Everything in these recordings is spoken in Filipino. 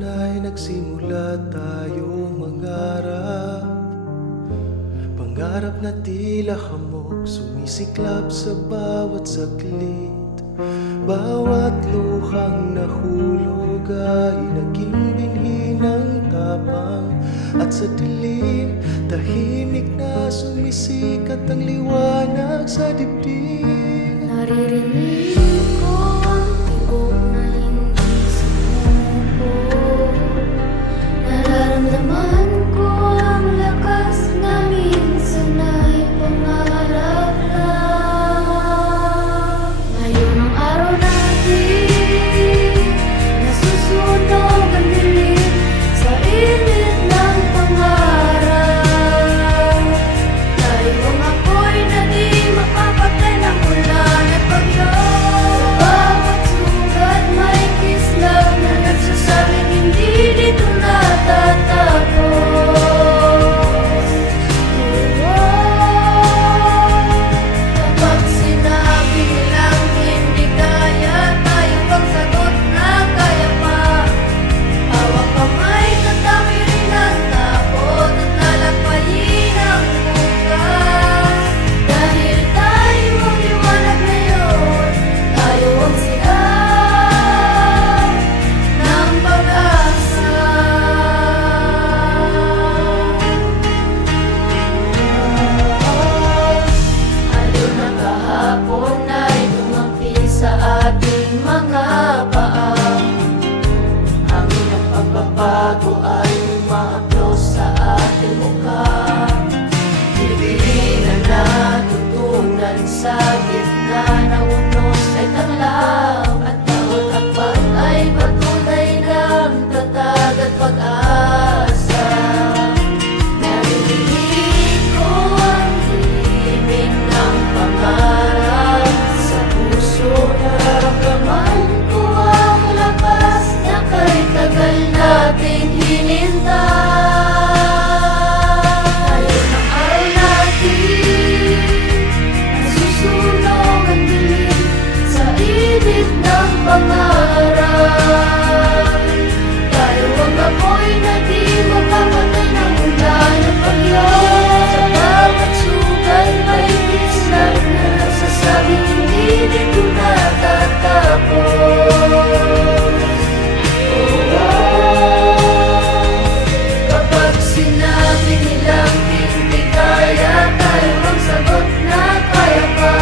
Kailan ay nagsimula tayong mangarap? Pangarap na tila hamog, sumisiklab sa bawat saglit. Bawat luhang nahulog ay naging binhi ng tapang. At sa dilim, tahimik na sumisikat ang liwanag sa dibdib. Naririnig ko ang tibok na hindi sumuko. Nararamdaman ko ang lakas na minsan ay pangarap lang. Ngayon ang araw natin, nasusunog ang dilim sa init ng pangarap. Tayo ang apoy na di makapatay ng ulan at bagyo. Sa bawat sugat may kislap na nagsasabing hindi dito natatapos. Kapag sinabi nilang hindi kaya, tayo ang sagot na kaya pa. Hawak kamay, tatawirin ang takot at lalampayin ang bukas. Dahil tayo ang liwanag ngayon, tayo ang sigaw ng pag-asa. Alon na kahapon ay tumampil sa ating mga paa. Hangin ng pagbabago ay umahaplos sa ating mukha. Hindi na natutunan sa gitna ng unos ay tanglaw. At bawat hakbang ay patunay ng tatag at pag-asa. Naririnig ko ang himig ng pangarap sa puso. Nararamdaman ko ang lakas na kahit tagal nating hinintay. Ngayon ang araw natin, nasusunog ang dilim sa init ng pangarap. Tayo ang apoy na di makapatay ng ulan at bagyo. Sa bawat sugat may kislap na nagsasabing hindi dito natatapos. Kapag sinabi nilang hindi kaya, tayo ang sagot na kaya pa.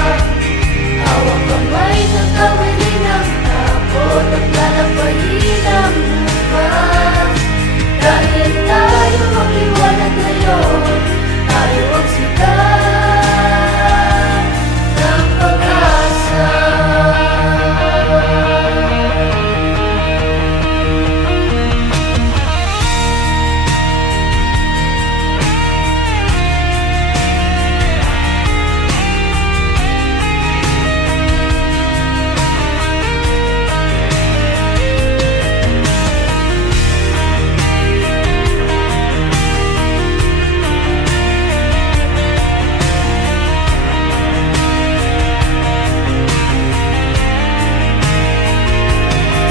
Hawak kamay, tatawirin ang takot at lalampayin ang bukas. Dahil tayo ang liwanag ngayon, tayo ang sigaw ng pag-asa.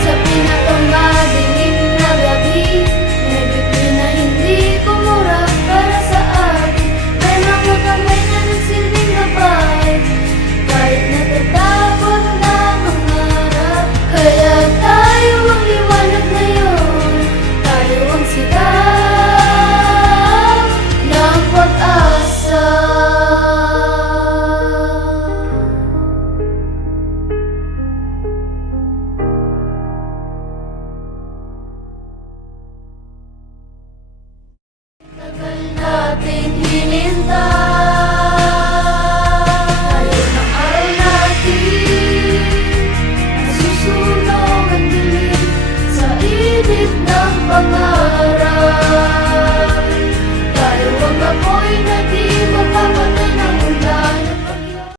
Sa pinakamadilim na gabi, may bituin na hindi kumura para sa atin. May mga kamay na nagsilbing gabay, kahit natatakot na mangarap. Kaya tayo ang liwanag ngayon, tayo ang sigaw ng pag-asa. Tagal nating hinintay. Ngayon ang araw natin, nasusunog ang dilim sa init ng pangarap.